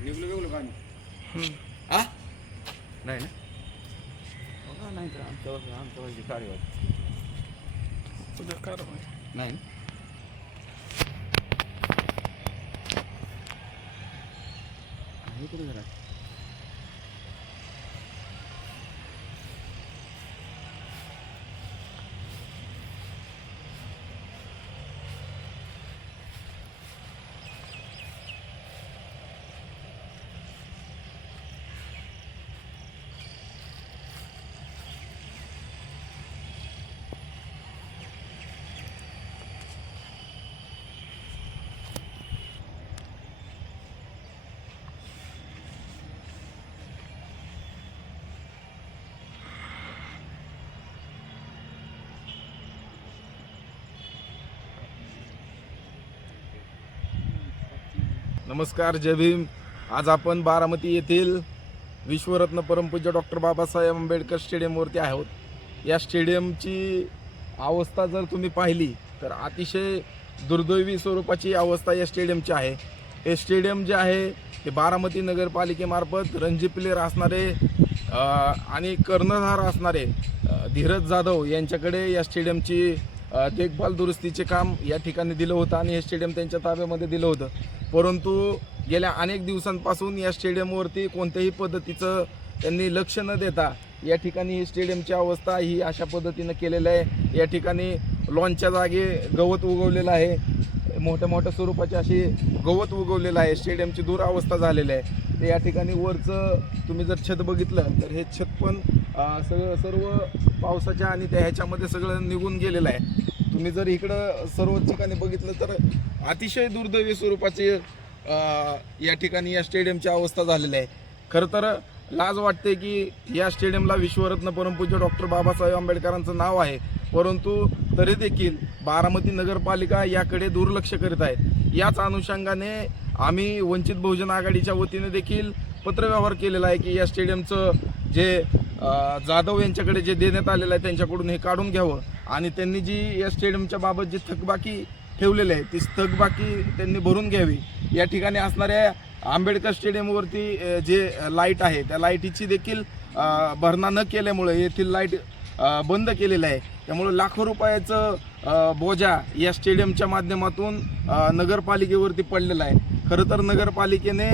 निघलो गेलो पाणी. हा नाही ना? नाही तर आमच्या आमच्या गाडी वाटत नाही कुठे झाला नमस्कार जय भीम. आज आपण बारामती येथील विश्वरत्न परमपूज्य डॉक्टर बाबासाहेब आंबेडकर स्टेडियमवरती आहोत. या स्टेडियमची अवस्था जर तुम्ही पाहिली तर अतिशय दुर्दैवी स्वरूपाची अवस्था या स्टेडियमची आहे. हे स्टेडियम जे आहे ते बारामती नगरपालिकेमार्फत रणजी प्लेयर असणारे आणि कर्णधार असणारे धीरज जाधव यांच्याकडे या स्टेडियमची देखभाल दुरुस्तीचे काम या ठिकाणी दिलं होतं आणि हे स्टेडियम त्यांच्या ताब्यामध्ये दिलं होतं. परंतु गेल्या अनेक दिवसांपासून या स्टेडियमवरती कोणत्याही पद्धतीचं त्यांनी लक्ष न देता या ठिकाणी स्टेडियमची अवस्था ही अशा पद्धतीनं केलेलं आहे. या ठिकाणी लॉनच्या जागे गवत उगवलेलं आहे. मोठ्या मोठ्या स्वरूपाची अशी गवत उगवलेलं आहे. स्टेडियमची दुरावस्था झालेली आहे. ते या ठिकाणी वरचं तुम्ही जर छत बघितलं तर हे छत पण सगळं सर्व पावसाच्या आणि त्या ह्याच्यामध्ये सगळं निघून गेलेलं आहे. तुम्ही जर इकडं सर्व ठिकाणी बघितलं तर अतिशय दुर्दैवी स्वरूपाची या ठिकाणी या स्टेडियमची अवस्था झालेली आहे. खरं तर लाज वाटते की या स्टेडियमला विश्वरत्न परमपूज्य डॉक्टर बाबासाहेब आंबेडकरांचं नाव आहे. परंतु तरी देखील बारामती नगरपालिका याकडे दुर्लक्ष करीत आहे. याच अनुषंगाने आम्ही वंचित बहुजन आघाडीच्या वतीने देखील पत्रव्यवहार केलेला आहे की या स्टेडियमचं जे जाधव यांच्याकडे जे देण्यात आलेलं आहे त्यांच्याकडून हे काढून घ्यावं. आणि त्यांनी जी या स्टेडियमच्या बाबत जी थकबाकी ठेवलेली आहे ती थकबाकी त्यांनी भरून घ्यावी. या ठिकाणी असणाऱ्या आंबेडकर स्टेडियमवरती जे लाइट आहे त्या लाईटीची देखील भरणा न केल्यामुळे येथील लाइट बंद केलेलं आहे. त्यामुळे लाखो रुपयाचं बोजा या स्टेडियमच्या माध्यमातून नगरपालिकेवरती पडलेला आहे. खरं तर नगरपालिकेने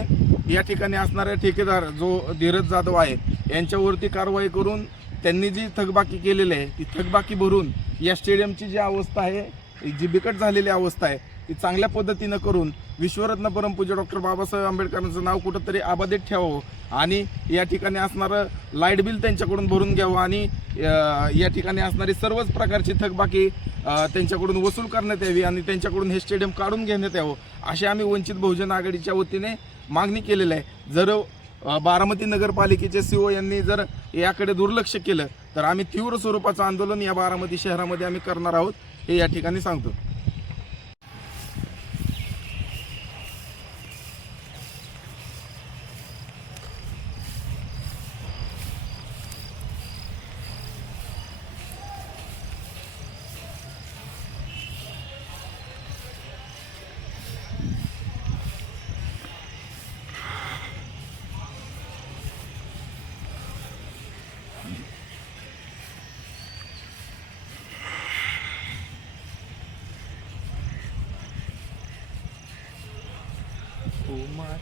या ठिकाणी असणाऱ्या ठेकेदार जो धीरज जाधव आहे यांच्यावरती कारवाई करून त्यांनी जी थकबाकी केलेली आहे ती थकबाकी भरून या स्टेडियमची जी अवस्था आहे जी बिकट झालेली अवस्था आहे ती चांगल्या पद्धतीनं करून विश्वरत्न परमपूज्य डॉक्टर बाबासाहेब आंबेडकरांचं नाव कुठंतरी अबाधित ठेवावं आणि या ठिकाणी असणारं लाइट बिल त्यांच्याकडून भरून घ्यावं आणि या ठिकाणी असणारी सर्वच प्रकारची थकबाकी त्यांच्याकडून वसूल करण्यात यावी आणि त्यांच्याकडून हे स्टेडियम काढून घेण्यात यावं अशी आम्ही वंचित बहुजन आघाडीच्या वतीने मागणी केलेली आहे. जर बारामती नगरपालिकेचे सीओ यांनी जर याकडे दुर्लक्ष केलं तर आम्ही तीव्र स्वरूपाचं आंदोलन या बारामती शहरामध्ये आम्ही करणार आहोत हे या ठिकाणी सांगतो. Oh my